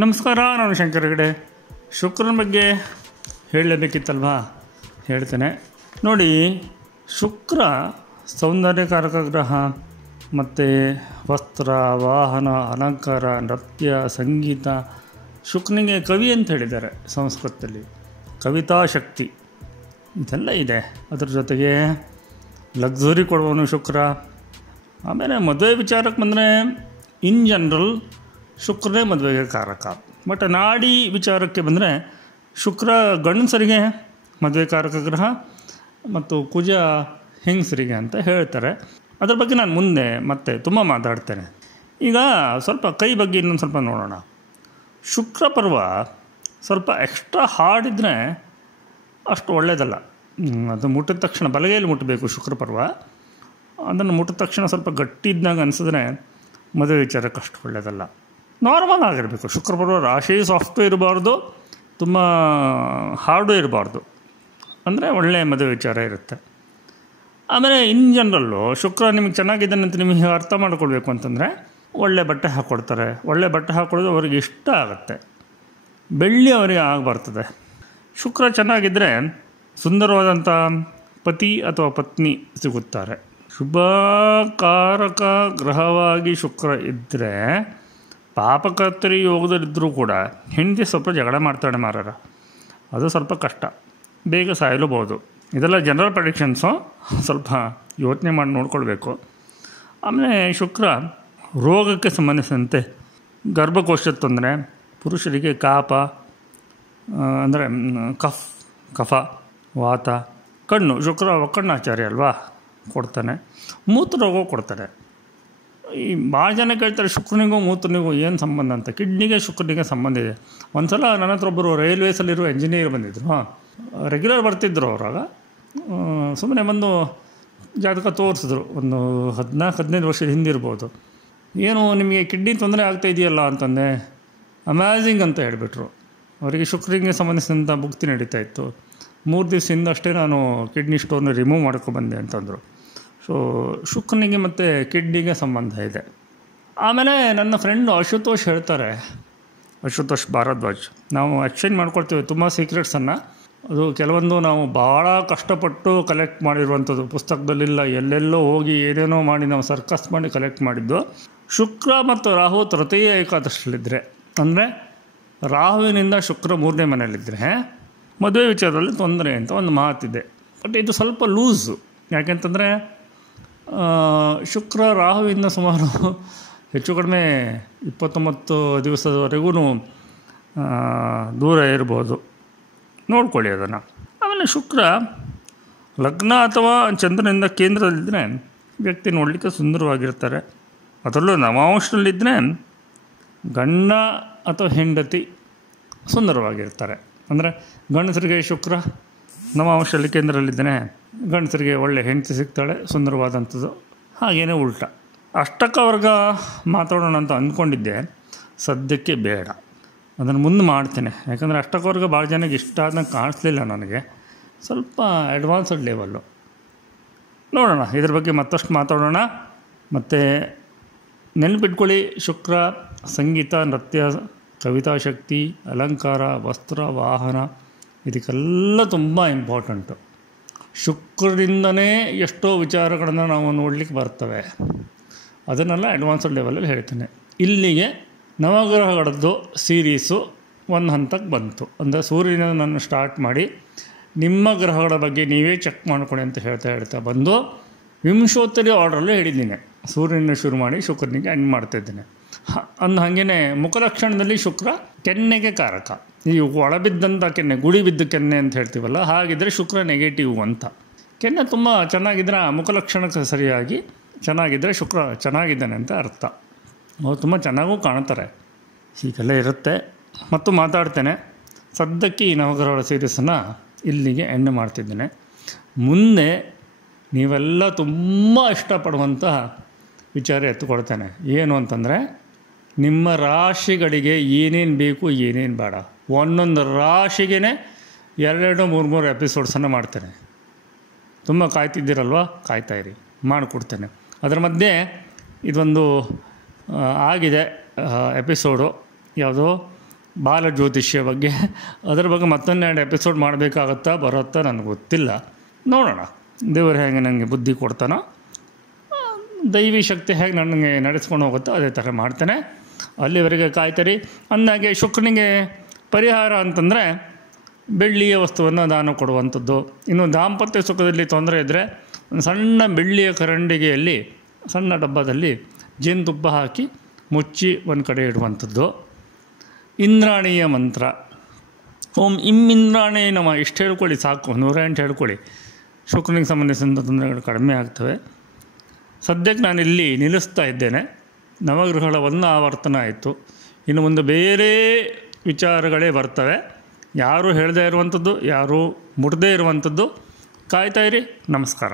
ನಮಸ್ಕಾರ, ನಾನು ಶಂಕರ್ ಹೆಗಡೆ. ಶುಕ್ರನ ಬಗ್ಗೆ ಹೇಳಲೇಬೇಕಿತ್ತಲ್ವಾ? ಹೇಳ್ತೇನೆ ನೋಡಿ. ಶುಕ್ರ ಸೌಂದರ್ಯಕಾರಕ ಗ್ರಹ, ಮತ್ತು ವಸ್ತ್ರ, ವಾಹನ, ಅಲಂಕಾರ, ನೃತ್ಯ, ಸಂಗೀತ. ಶುಕ್ರನಿಗೆ ಕವಿ ಅಂತ ಹೇಳಿದ್ದಾರೆ ಸಂಸ್ಕೃತದಲ್ಲಿ, ಕವಿತಾ ಶಕ್ತಿ ಇದೆಲ್ಲ ಇದೆ. ಅದರ ಜೊತೆಗೆ ಲಕ್ಸುರಿ ಕೊಡುವವನು ಶುಕ್ರ. ಆಮೇಲೆ ಮದುವೆ ವಿಚಾರಕ್ಕೆ ಬಂದರೆ ಇನ್ ಜನರಲ್ ಶುಕ್ರನೇ ಮದುವೆಗೆ ಕಾರಕ. ಬಟ್ ನಾಡಿ ವಿಚಾರಕ್ಕೆ ಬಂದರೆ ಶುಕ್ರ ಗಂಡಸರಿಗೆ ಮದುವೆ ಕಾರಕ ಗ್ರಹ ಮತ್ತು ಕುಜ ಹೆಂಗಸರಿಗೆ ಅಂತ ಹೇಳ್ತಾರೆ. ಅದ್ರ ಬಗ್ಗೆ ನಾನು ಮುಂದೆ ಮತ್ತೆ ತುಂಬ ಮಾತಾಡ್ತೇನೆ. ಈಗ ಸ್ವಲ್ಪ ಕೈ ಬಗ್ಗೆ ಇನ್ನೊಂದು ಸ್ವಲ್ಪ ನೋಡೋಣ. ಶುಕ್ರ ಪರ್ವ ಸ್ವಲ್ಪ ಎಕ್ಸ್ಟ್ರಾ ಹಾರ್ಡ್ ಇದ್ದರೆ ಅಷ್ಟು ಒಳ್ಳೆಯದಲ್ಲ. ಅದು ಮುಟ್ಟಿದ ತಕ್ಷಣ ಬಲಗೈಯಲ್ಲಿ ಮುಟ್ಟಬೇಕು ಶುಕ್ರ ಪರ್ವ. ಅದನ್ನು ಮುಟ್ಟಿದ ತಕ್ಷಣ ಸ್ವಲ್ಪ ಗಟ್ಟಿ ಇದ್ದಾಗ ಅನಿಸಿದ್ರೆ ಮದುವೆ ವಿಚಾರಕ್ಕೆ ಅಷ್ಟು ಒಳ್ಳೆಯದಲ್ಲ. ನಾರ್ಮಲ್ ಆಗಿರಬೇಕು. ಶುಕ್ರ ಪರ್ವ ರಾಶಿ ಸಾಫ್ಟು ಇರಬಾರ್ದು, ತುಂಬ ಹಾರ್ಡು ಇರಬಾರ್ದು. ಅಂದರೆ ಒಳ್ಳೆಯ ಮದುವೆ ವಿಚಾರ ಇರುತ್ತೆ. ಆಮೇಲೆ ಇನ್ ಜನರಲ್ಲು ಶುಕ್ರ ನಿಮಗೆ ಚೆನ್ನಾಗಿದ್ದಾನೆ ಅಂತ ನಿಮಗೆ ಅರ್ಥ ಮಾಡ್ಕೊಳ್ಬೇಕು ಅಂತಂದರೆ ಒಳ್ಳೆ ಬಟ್ಟೆ ಹಾಕ್ಕೊಡ್ತಾರೆ. ಒಳ್ಳೆ ಬಟ್ಟೆ ಹಾಕ್ಕೊಳ್ಳೋದು ಅವರಿಗೆ ಇಷ್ಟ ಆಗುತ್ತೆ. ಬೆಳ್ಳಿ ಅವರಿಗೆ ಆಗಬರ್ತದೆ. ಶುಕ್ರ ಚೆನ್ನಾಗಿದ್ದರೆ ಸುಂದರವಾದಂಥ ಪತಿ ಅಥವಾ ಪತ್ನಿ ಸಿಗುತ್ತಾರೆ. ಶುಭಕಾರಕ ಗ್ರಹವಾಗಿ ಶುಕ್ರ ಇದ್ದರೆ ಪಾಪಕರ್ತರಿ ಯೋಗದಲ್ಲಿದ್ದರೂ ಕೂಡ ಹೆಂಡತಿ ಸ್ವಲ್ಪ ಜಗಳ ಮಾಡ್ತಾಳೆ ಮಾರಾರ. ಅದು ಸ್ವಲ್ಪ ಕಷ್ಟ, ಬೇಗ ಸಾಯಲೂಬಹುದು. ಇದೆಲ್ಲ ಜನರಲ್ ಪ್ರೆಡಿಕ್ಷನ್ಸು, ಸ್ವಲ್ಪ ಯೋಚನೆ ಮಾಡಿ ನೋಡ್ಕೊಳ್ಬೇಕು. ಆಮೇಲೆ ಶುಕ್ರ ರೋಗಕ್ಕೆ ಸಂಬಂಧಿಸಿದಂತೆ ಗರ್ಭಕೋಶದ ತೊಂದರೆ, ಪುರುಷರಿಗೆ ಕಾಪ ಅಂದರೆ ಕಫ, ವಾತ, ಕಣ್ಣು. ಶುಕ್ರ ಕಣ್ಣಾಚಾರ್ಯ ಅಲ್ವಾ, ಕೊಡ್ತಾನೆ. ಮೂತ್ರ ರೋಗ ಕೊಡ್ತಾನೆ. ಈ ಭಾಳ ಜನ ಕೇಳ್ತಾರೆ ಶುಕ್ರನಿಗೂ ಮೂತ್ರನಿಗೂ ಏನು ಸಂಬಂಧ ಅಂತ. ಕಿಡ್ನಿಗೆ ಶುಕ್ರನಿಗೆ ಸಂಬಂಧ ಇದೆ. ಒಂದು ಸಲ ನನ್ನ ಹತ್ರ ಒಬ್ಬರು ರೈಲ್ವೇಸಲ್ಲಿರೋ ಎಂಜಿನಿಯರ್ ಬಂದಿದ್ದರು. ರೆಗ್ಯುಲರ್ ಬರ್ತಿದ್ದರು. ಅವರಾಗ ಸುಮ್ಮನೆ ಬಂದು ಜಾತಕ ತೋರಿಸಿದ್ರು. ಒಂದು 14-15 ವರ್ಷದ ಹಿಂದಿರ್ಬೋದು. ಏನು ನಿಮಗೆ ಕಿಡ್ನಿ ತೊಂದರೆ ಆಗ್ತಾ ಇದೆಯಲ್ಲ ಅಂತಂದೆ. ಅಮ್ಯಾಝಿಂಗ್ ಅಂತ ಹೇಳಿಬಿಟ್ರು. ಅವರಿಗೆ ಶುಕ್ರನಿಗೆ ಸಂಬಂಧಿಸಿದಂಥ ಭುಕ್ತಿ ನಡೀತಾ ಇತ್ತು. 3 ದಿವಸದಿಂದ ಅಷ್ಟೇ ನಾನು ಕಿಡ್ನಿ ಸ್ಟೋನ್ನ ರಿಮೂವ್ ಮಾಡ್ಕೊಬಂದೆ ಅಂತಂದರು. ಸೊ ಶುಕ್ರನಿಗೆ ಮತ್ತು ಕಿಡ್ನಿಗೆ ಸಂಬಂಧ ಇದೆ. ಆಮೇಲೆ ನನ್ನ ಫ್ರೆಂಡು ಅಶುತೋಷ್ ಹೇಳ್ತಾರೆ, ಅಶುತೋಷ್ ಭಾರದ್ವಾಜ್. ನಾವು ಎಕ್ಸ್ಚೇಂಜ್ ಮಾಡ್ಕೊಳ್ತೀವಿ ತುಂಬ ಸೀಕ್ರೆಟ್ಸನ್ನು. ಅದು ಕೆಲವೊಂದು ನಾವು ಭಾಳ ಕಷ್ಟಪಟ್ಟು ಕಲೆಕ್ಟ್ ಮಾಡಿರುವಂಥದ್ದು, ಪುಸ್ತಕದಲ್ಲಿಲ್ಲ, ಎಲ್ಲೆಲ್ಲೋ ಹೋಗಿ ಏನೇನೋ ಮಾಡಿ ನಾವು ಸರ್ಕಸ್ ಮಾಡಿ ಕಲೆಕ್ಟ್ ಮಾಡಿದ್ದು. ಶುಕ್ರ ಮತ್ತು ರಾಹು ತೃತೀಯ ಏಕಾದಶಿಯಲ್ಲಿದ್ದರೆ, ಅಂದರೆ ರಾಹುವಿನಿಂದ ಶುಕ್ರ 3ನೇ ಮನೆಯಲ್ಲಿದ್ದರೆ ಮದುವೆ ವಿಚಾರದಲ್ಲಿ ತೊಂದರೆ ಅಂತ ಒಂದು ಮಾತಿದೆ. ಬಟ್ ಇದು ಸ್ವಲ್ಪ ಲೂಸು. ಯಾಕೆಂತಂದರೆ ಶುಕ್ರ ರಾಹುವಿಂದ ಸುಮಾರು ಹೆಚ್ಚು ಕಡಿಮೆ 29 ದಿವಸದವರೆಗೂ ದೂರ ಇರ್ಬೋದು. ನೋಡ್ಕೊಳ್ಳಿ ಅದನ್ನು. ಆಮೇಲೆ ಶುಕ್ರ ಲಗ್ನ ಅಥವಾ ಚಂದ್ರನಿಂದ ಕೇಂದ್ರದಲ್ಲಿದ್ದರೆ ವ್ಯಕ್ತಿ ನೋಡಲಿಕ್ಕೆ ಸುಂದರವಾಗಿರ್ತಾರೆ. ಅದರಲ್ಲೂ ನವಾಂಶದಲ್ಲಿದ್ದರೆ ಗಂಡ ಅಥವಾ ಹೆಂಡತಿ ಸುಂದರವಾಗಿರ್ತಾರೆ. ಅಂದರೆ ಗಂಡಸರಿಗೆ ಶುಕ್ರ ನವಾಂಶದಲ್ಲಿ ಕೇಂದ್ರದಲ್ಲಿದ್ದಾನೆ, ಗಂಡಸರಿಗೆ ಒಳ್ಳೆ ಹೆಂಡತಿ ಸಿಗ್ತಾಳೆ, ಸುಂದರವಾದಂಥದ್ದು. ಹಾಗೇನೇ ಉಲ್ಟ. ಅಷ್ಟಕ ವರ್ಗ ಮಾತಾಡೋಣ ಅಂತ ಅಂದ್ಕೊಂಡಿದ್ದೆ, ಸದ್ಯಕ್ಕೆ ಬೇಡ. ಅದನ್ನು ಮುಂದೆ ಮಾಡ್ತೇನೆ. ಯಾಕಂದರೆ ಅಷ್ಟಕ ವರ್ಗ ಭಾಳ ಜನಕ್ಕೆ ಇಷ್ಟ ಆದಂಗೆ ಕಾಣಿಸ್ಲಿಲ್ಲ ನನಗೆ. ಸ್ವಲ್ಪ ಅಡ್ವಾನ್ಸ್ಡ್ ಲೆವೆಲ್ಲು. ನೋಡೋಣ, ಇದ್ರ ಬಗ್ಗೆ ಮತ್ತಷ್ಟು ಮಾತಾಡೋಣ. ಮತ್ತು ನೆನಪಿಟ್ಕೊಳ್ಳಿ, ಶುಕ್ರ ಸಂಗೀತ, ನೃತ್ಯ, ಕವಿತಾ ಶಕ್ತಿ, ಅಲಂಕಾರ, ವಸ್ತ್ರ, ವಾಹನ ಇದಕ್ಕೆಲ್ಲ ತುಂಬ ಇಂಪಾರ್ಟೆಂಟು. ಶುಕ್ರದಿಂದನೇ ಎಷ್ಟೋ ವಿಚಾರಗಳನ್ನು ನಾವು ನೋಡಲಿಕ್ಕೆ ಬರ್ತವೆ. ಅದನ್ನೆಲ್ಲ ಅಡ್ವಾನ್ಸ್ಡ್ ಲೆವೆಲಲ್ಲಿ ಹೇಳ್ತೇನೆ. ಇಲ್ಲಿಗೆ ನವಗ್ರಹಗಳದ್ದು ಸೀರೀಸು ಒಂದು ಹಂತಕ್ಕೆ ಬಂತು. ಅಂದರೆ ಸೂರ್ಯನ ನಾನು ಸ್ಟಾರ್ಟ್ ಮಾಡಿ ನಿಮ್ಮ ಗ್ರಹಗಳ ಬಗ್ಗೆ ನೀವೇ ಚೆಕ್ ಮಾಡ್ಕೊಳ್ಳಿ ಅಂತ ಹೇಳ್ತಾ ಬಂದು ವಿಂಶೋತ್ತರಿ ಆರ್ಡ್ರಲ್ಲೇ ಹೇಳಿದ್ದೀನಿ. ಸೂರ್ಯನ ಶುರು ಮಾಡಿ ಶುಕ್ರನಿಗೆ ಎಂಡ್ ಮಾಡ್ತಾಯಿದ್ದೇನೆ. ಹಾಗೇ ಮುಖಲಕ್ಷಣದಲ್ಲಿ ಶುಕ್ರ ಕೆನ್ನೆಗೆ ಕಾರಕ. ಈ ಒಳಬಿದ್ದಂಥ ಕೆನ್ನೆ, ಗುಡಿ ಬಿದ್ದ ಕೆನ್ನೆ ಅಂತ ಹೇಳ್ತೀವಲ್ಲ, ಹಾಗಿದ್ದರೆ ಶುಕ್ರ ನೆಗೆಟಿವ್ ಅಂತ. ಕೆನ್ನೆ ತುಂಬ ಚೆನ್ನಾಗಿದ್ದರೆ ಮುಖಲಕ್ಷಣಕ್ಕೆ ಸರಿಯಾಗಿ ಚೆನ್ನಾಗಿದ್ದರೆ ಶುಕ್ರ ಚೆನ್ನಾಗಿದ್ದಾನೆ ಅಂತ ಅರ್ಥ. ಅವ್ರು ತುಂಬ ಚೆನ್ನಾಗೂ ಕಾಣ್ತಾರೆ. ಹೀಗೆಲ್ಲ ಇರುತ್ತೆ. ಮತ್ತು ಮಾತಾಡ್ತೇನೆ. ಸದ್ಯಕ್ಕೆ ಈ ನವಗ್ರಹಗಳ ಸೀರೀಸನ್ನು ಇಲ್ಲಿಗೆ ಎಂಡ್ ಮಾಡ್ತಿದ್ದೇನೆ. ಮುಂದೆ ನೀವೆಲ್ಲ ತುಂಬ ಇಷ್ಟಪಡುವಂತಹ ವಿಚಾರ ಎತ್ತುಕೊಳ್ತೇನೆ. ಏನು ಅಂತಂದರೆ, ನಿಮ್ಮ ರಾಶಿಗಳಿಗೆ ಏನೇನು ಬೇಕು, ಏನೇನು ಬೇಡ, ಒಂದೊಂದು ರಾಶಿಗೇ 2-3 ಎಪಿಸೋಡ್ಸನ್ನು ಮಾಡ್ತೇನೆ. ತುಂಬ ಕಾಯ್ತಿದ್ದೀರಲ್ವ? ಕಾಯ್ತಾಯಿರಿ, ಮಾಡಿಕೊಡ್ತೇನೆ. ಅದರ ಮಧ್ಯೆ ಇದೊಂದು ಆಗಿದೆ ಎಪಿಸೋಡು. ಯಾವುದೋ ಬಾಲ ಜ್ಯೋತಿಷ್ಯ ಬಗ್ಗೆ. ಅದರ ಬಗ್ಗೆ ಮತ್ತೊಂದೆರಡು ಎಪಿಸೋಡ್ ಮಾಡಬೇಕಾಗತ್ತಾ ಬರುತ್ತಾ ನನಗೆ ಗೊತ್ತಿಲ್ಲ, ನೋಡೋಣ. ದೇವರು ಹೇಗೆ ನನಗೆ ಬುದ್ಧಿ ಕೊಡ್ತಾನೋ, ದೈವಿ ಶಕ್ತಿ ಹೇಗೆ ನನಗೆ ನಡೆಸ್ಕೊಂಡು ಹೋಗುತ್ತೋ ಅದೇ ಥರ ಮಾಡ್ತೇನೆ. ಅಲ್ಲಿವರೆಗೆ ಕಾಯ್ತೀರಿ. ಅಂದಾಗೆ ಶುಕ್ರನಿಗೆ ಪರಿಹಾರ ಅಂತಂದರೆ ಬೆಳ್ಳಿಯ ವಸ್ತುವನ್ನು ದಾನ ಕೊಡುವಂಥದ್ದು. ಇನ್ನು ದಾಂಪತ್ಯ ಸುಖದಲ್ಲಿ ತೊಂದರೆ ಇದ್ದರೆ ಒಂದು ಸಣ್ಣ ಬೆಳ್ಳಿಯ ಕರಂಡಿಗೆಯಲ್ಲಿ ಸಣ್ಣ ಡಬ್ಬದಲ್ಲಿ ಜೇನುತುಪ್ಪ ಹಾಕಿ ಮುಚ್ಚಿ ಒಂದು ಕಡೆ ಇಡುವಂಥದ್ದು. ಇಂದ್ರಾಣಿಯ ಮಂತ್ರ, ಓಂ ಇಂದ್ರಾಣಿ ನಮ, ಇಷ್ಟು ಹೇಳ್ಕೊಳ್ಳಿ ಸಾಕು, 108 ಹೇಳ್ಕೊಳ್ಳಿ. ಶುಕ್ರನಿಗೆ ಸಂಬಂಧಿಸಿದಂಥ ತೊಂದರೆಗಳು ಕಡಿಮೆ ಆಗ್ತವೆ. ಸದ್ಯಕ್ಕೆ ನಾನು ಇಲ್ಲಿ ನಿಲ್ಲಿಸ್ತಾ ಇದ್ದೇನೆ. ನವಗ್ರಹಗಳ ಒಂದು ಆವರ್ತನ ಆಯಿತು. ಇನ್ನು ಮುಂದೆ ಬೇರೆ ವಿಚಾರಗಳೇ ಬರ್ತವೆ, ಯಾರೂ ಹೇಳದೇ ಇರುವಂಥದ್ದು, ಯಾರೂ ಮುಟ್ಟದೇ ಇರುವಂಥದ್ದು. ಕಾಯ್ತಾ ಇರಿ. ನಮಸ್ಕಾರ.